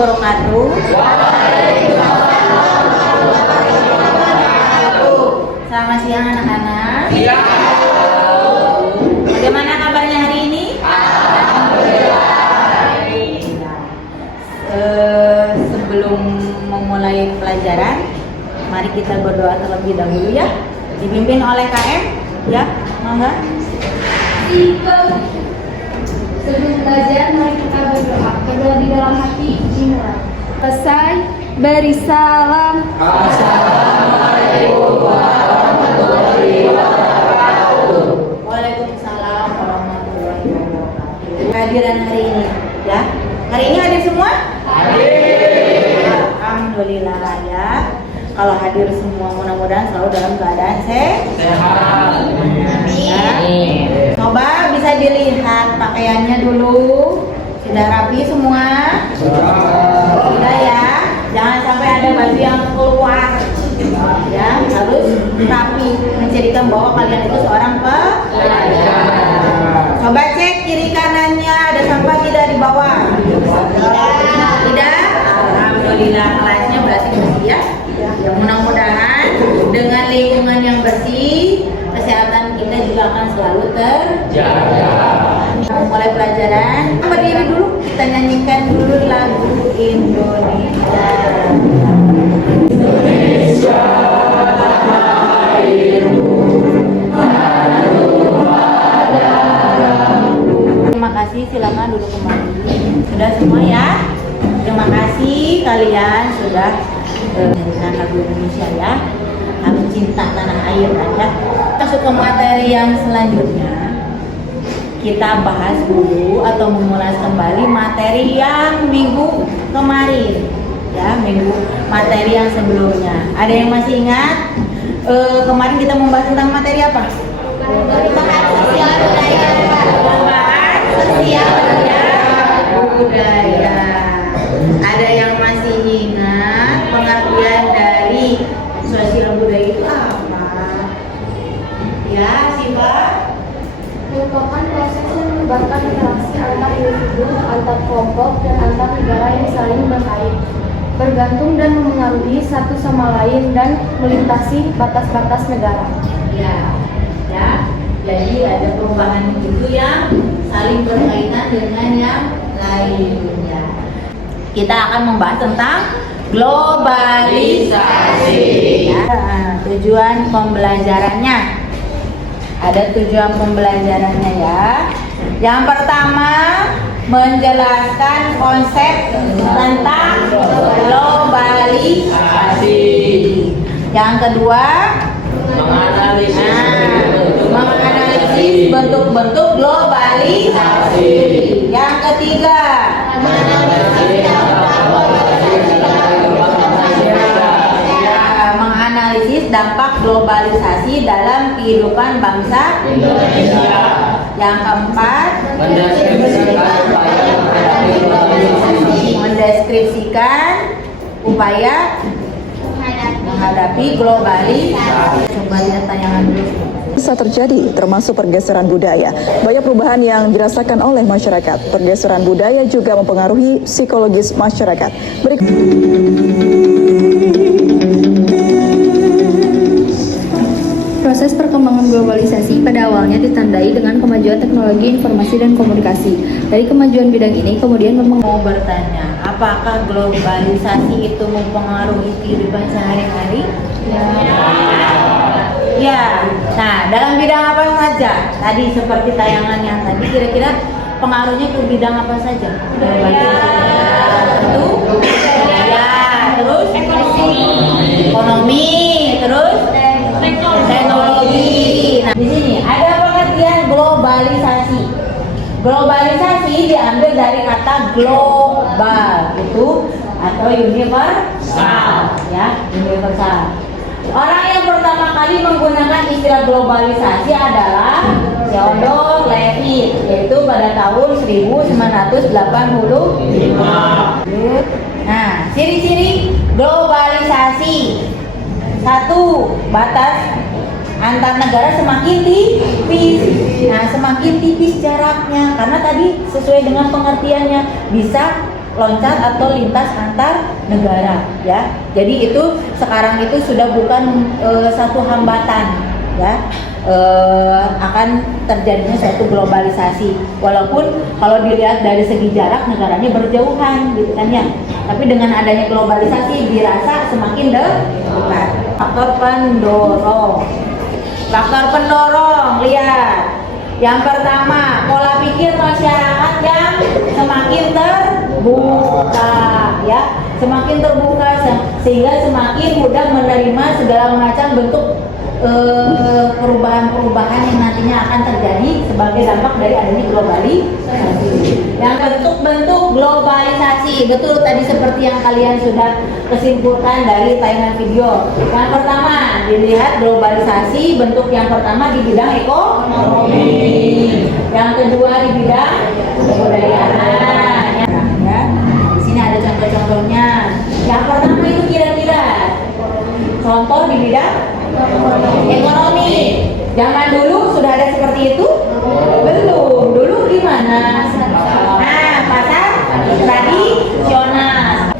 wabarakatuh. Selamat siang anak-anak. Bagaimana kabarnya hari ini? Sebelum memulai pelajaran, mari kita berdoa terlebih dahulu ya. Dipimpin oleh KM, ya, mangga. Sebelum belajar, mari kita berdoa. Berdoa di dalam hati, dimulai. Selesai, beri salam. Assalamualaikum warahmatullahi wabarakatuh. Waalaikumsalam warahmatullahi wabarakatuh. Kehadiran hari ini, ya. Hari ini hadir semua? Hadir. Alhamdulillah ya. Kalau hadir semua, mudah-mudahan selalu dalam keadaan sehat. Ya. Coba bisa dilihat pakaiannya dulu. Sudah rapi semua? Sudah ya. Jangan sampai ada baju yang keluar. Ya, harus rapi, menjadikan bahwa kalian itu seorang pelajar. Coba cek kiri kanannya, ada sampah tidak di bawah? Tidak? Alhamdulillah, kelasnya berarti bersih ya. Ya, mudah-mudahan dengan lingkungan yang bersih, kesehatan kita juga akan selalu terjaga. Mulai pelajaran, berdiri dulu, kita nyanyikan dulu lagu Indonesia. Indonesia airmu, terima kasih, silakan duduk kembali. Sudah semua ya? Terima kasih kalian sudah menyanyikan lagu Indonesia ya. Harus cinta tanah air aja. Masuk ke materi yang selanjutnya. Kita bahas dulu atau mengulas kembali materi yang minggu kemarin. Ya, minggu materi yang sebelumnya. Ada yang masih ingat? Kemarin kita membahas tentang materi apa? Perubahan sosial budaya. Perubahan sosial budaya. Ada yang masih ingat pengertian dari sosial budaya itu apa? Ya, Siva? Merupakan proses yang melibatkan interaksi antar individu, antar kelompok, dan antar negara yang saling berkait, bergantung dan memengaruhi satu sama lain dan melintasi batas-batas negara. Ya, ya. Jadi ada perubahan itu yang saling berkaitan dengan yang lainnya. Kita akan membahas tentang globalisasi. Ya, tujuan pembelajarannya. Ada tujuan pembelajarannya ya. Yang pertama, menjelaskan konsep tentang globalisasi. Yang kedua, menganalisis bentuk-bentuk globalisasi. Yang ketiga, menganalisis dampak globalisasi dalam kehidupan bangsa Indonesia. Yang keempat, mendeskripsikan upaya menghadapi globalisasi. Coba lihat tayangan dulu. Bisa terjadi, termasuk pergeseran budaya. Banyak perubahan yang dirasakan oleh masyarakat. Pergeseran budaya juga mempengaruhi psikologis masyarakat. Proses perkembangan globalisasi pada awalnya ditandai dengan kemajuan teknologi informasi dan komunikasi. Dari kemajuan bidang ini kemudian Mau bertanya, apakah globalisasi itu mempengaruhi kehidupan sehari-hari? Ya. Nah, dalam bidang apa saja? Tadi seperti tayangan yang tadi, kira-kira pengaruhnya ke bidang apa saja? Tentu, ya, terus ekonomi, terus teknologi. Nah, di sini ada pengertian globalisasi. Globalisasi diambil dari kata global itu atau universal, ya, universal. Orang yang pertama kali menggunakan istilah globalisasi adalah Theodore Levitt, yaitu pada tahun 1985. Nah, ciri-ciri globalisasi. Satu, batas antar negara semakin tipis. Nah, semakin tipis jaraknya karena tadi sesuai dengan pengertiannya bisa loncat atau lintas antar negara ya. Jadi itu sekarang itu sudah bukan satu hambatan ya, akan terjadinya suatu globalisasi. Walaupun kalau dilihat dari segi jarak negaranya berjauhan gitu kan ya. Tapi dengan adanya globalisasi dirasa semakin dekat. Faktor pendorong. Faktor pendorong, lihat. Yang pertama, pola pikir masyarakat yang semakin terbuka ya, semakin terbuka sehingga semakin mudah menerima segala macam bentuk perubahan-perubahan yang nantinya akan terjadi sebagai dampak dari adanya globalisasi. Yang bentuk-bentuk globalisasi, betul tadi seperti yang kalian sudah kesimpulkan dari tayangan video. Yang pertama, dilihat globalisasi, bentuk yang pertama di bidang ekonomi. Yang kedua di bidang kebudayaan. Ya. Di sini ada contoh-contohnya. Yang pertama itu kira-kira contoh di bidang ekonomi. Zaman dulu sudah ada seperti itu? Belum. Dulu gimana? Nah, pasar tradisional.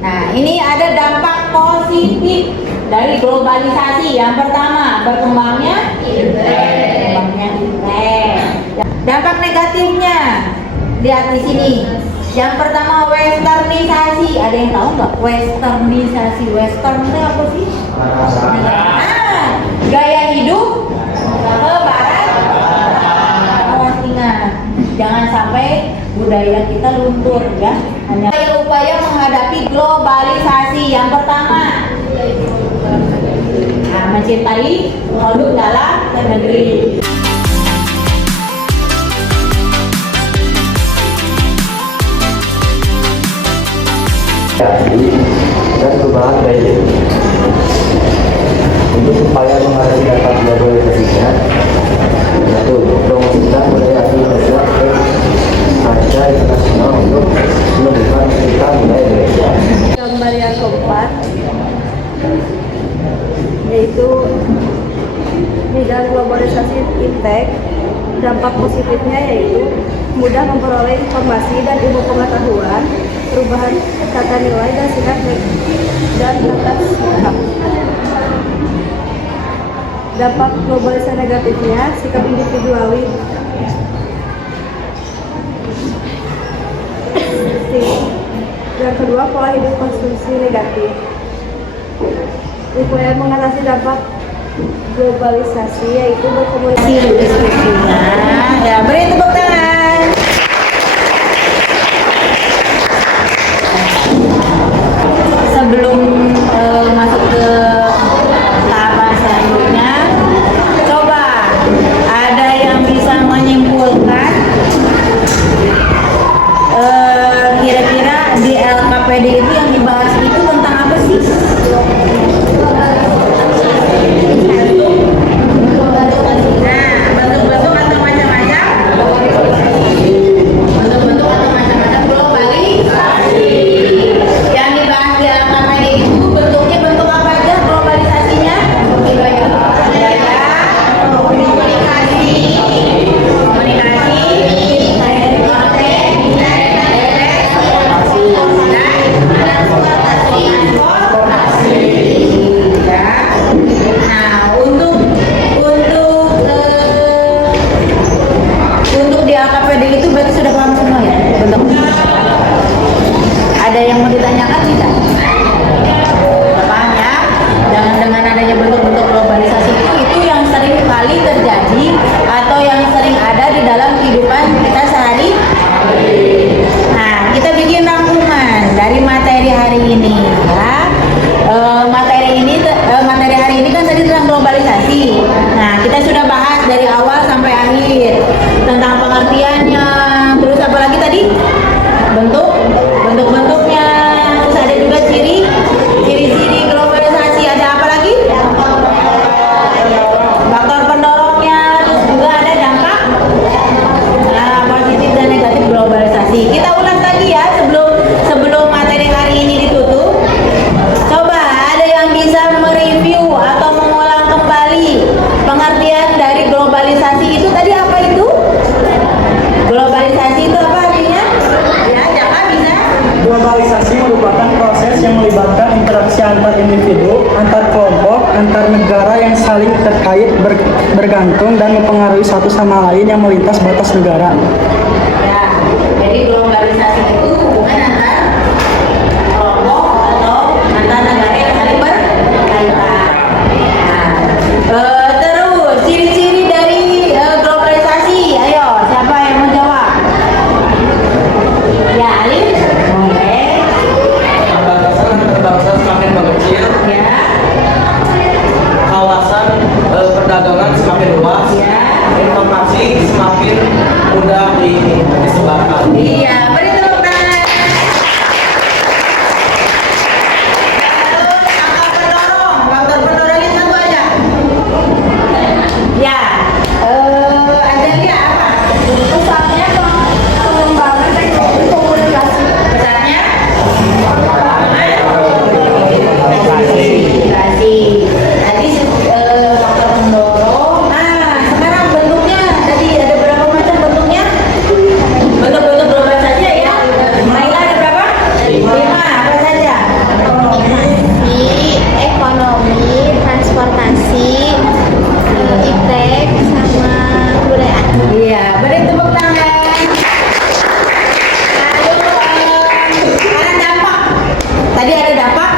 Nah, ini ada dampak positif dari globalisasi. Yang pertama, berkembangnya internet. Dampak negatifnya, lihat di sini. Yang pertama, westernisasi. Ada yang tahu nggak westernisasi? Western itu apa sih? Gaya hidup ke barat. Awas ingat, jangan sampai budaya kita luntur ya. Hanya upaya menghadapi globalisasi. Yang pertama, mencintai produk dalam negeri. Dan perubahan gaya hidup. Untuk upaya menghadapi dampak globalisasinya, yaitu promosikan budaya asli Indonesia ke kancah internasional untuk menunjukkan kita budaya Indonesia. Gambar yang keempat yaitu bidang globalisasi impact. Dampak positifnya yaitu mudah memperoleh informasi dan ilmu pengetahuan, perubahan tata nilai dan sikap dan batas sikap. Dampak globalisasi negatifnya sikap individualis. Yang kedua, pola hidup konsumsi negatif. Upaya mengatasi dampak globalisasi yaitu berkomunikasi. Diskusinya ya, beri tepuk tangan. Sebelum masuk ke tahapan selanjutnya, coba ada yang bisa menyimpulkan kira-kira di LKPD itu yang dibahas itu tentang apa sih? Nah, bentuk-bentuk atau macam-macam Globalisasi merupakan proses yang melibatkan interaksi antar individu, antar kelompok, antar negara yang saling terkait, bergantung, dan mempengaruhi satu sama lain yang melintas batas negara. Ya, jadi globalisasi itu hubungan antar kelompok atau antar negara yang saling berkaitan. Nah, terus ciri-ciri dari globalisasi, ayo siapa yang mau jawab? Ya, Alif, boleh. Batasan antar bangsa semakin mengecil, Ya, kawasan perdagangan semakin luas, ya. informasi semakin mudah disebarkan. Iya, beri tepuk tangan. Terus faktor pendorong ini satu aja. Ya, ajalnya apa? Pesannya pengembangan teknologi komunikasi. Pesannya? Komunikasi. Tadi faktor pendorong. Nah, sekarang bentuknya tadi ada berapa macam bentuknya? Bentuk-bentuk globalisasi ya. Maila ada berapa? 5. Apa saja? Ekonomi, transportasi, iptek, sama kebudayaan. Iya, beri tepuk tangan. Lalu sekarang dampak. Tadi ada dampak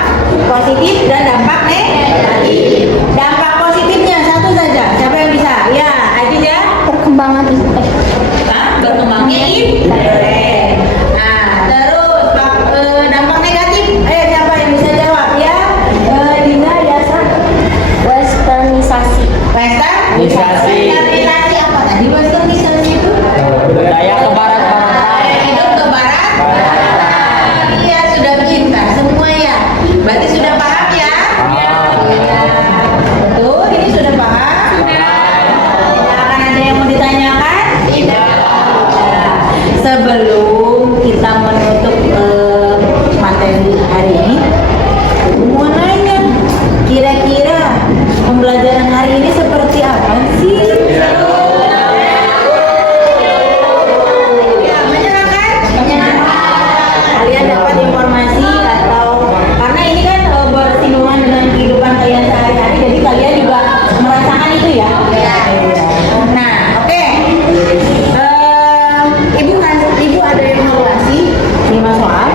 positif dan dampak negatif. Dampak positifnya satu saja. Siapa yang bisa? Ya, Aziz ya. Perkembangan iptek. Berkembangnya internet. Nah, terus dampak negatif. Siapa yang bisa jawab ya? Dina, Yasa. Westernisasi. Westernisasi. Westernisasi apa tadi? Westernisasi itu? Budaya ke barat. Hidup ke barat. Iya, sudah pintar semua ya. Berarti sudah paham ya? Iya. Betul, ini sudah paham? Tidak akan ada yang mau ditanyakan? Tidak. Sebelum kita menutup materi hari ini, aku mau nanya, kira-kira pembelajaran hari ini seperti apa sih? Ya, menyenangkan? Menyenangkan. Kalian dapat informasi atau karena ini kan bersinggungan dengan kehidupan kalian sehari-hari, jadi kalian juga merasakan itu ya. Nah, oke. Ibu ada evaluasi 5 soal.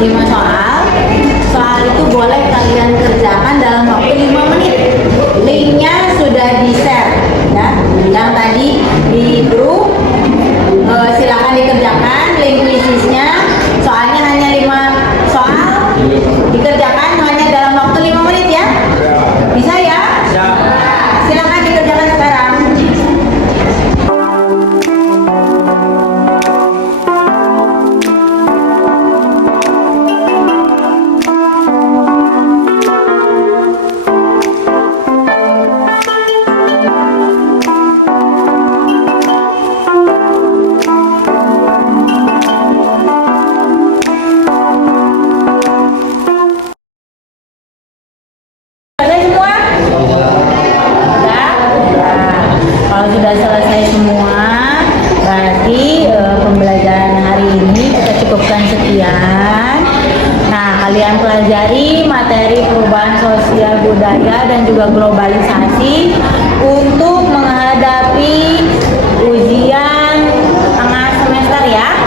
5 soal. Soal itu boleh kalian kerjakan dalam waktu 5 menit. Linknya sudah di-share ya. Yang tadi di grup silakan dikerjakan link kuisisnya. Soalnya hanya 5 soal. Dikerjakan hanya dalam waktu 5 menit ya. Bisa ya? Silakan dikerjakan sekarang. Selesai semua? Sudah? Kalau sudah selesai semua, berarti pembelajaran hari ini kita cukupkan sekian. Nah, kalian pelajari materi perubahan sosial budaya dan juga globalisasi untuk menghadapi ujian tengah semester ya.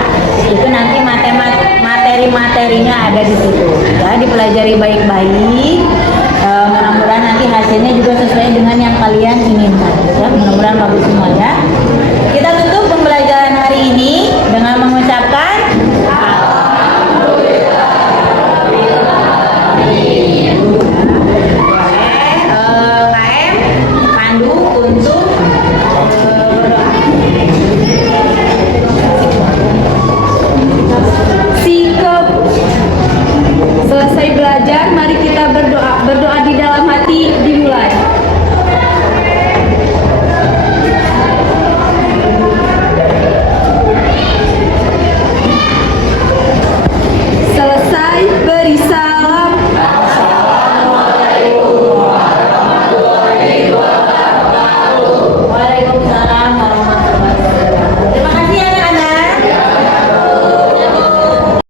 Itu nanti materi-materinya ada di situ. Ya, dipelajari baik-baik. Mudah-mudahan nanti hasilnya juga sesuai dengan yang kalian inginkan. Ya, mudah-mudahan bagus semua ya.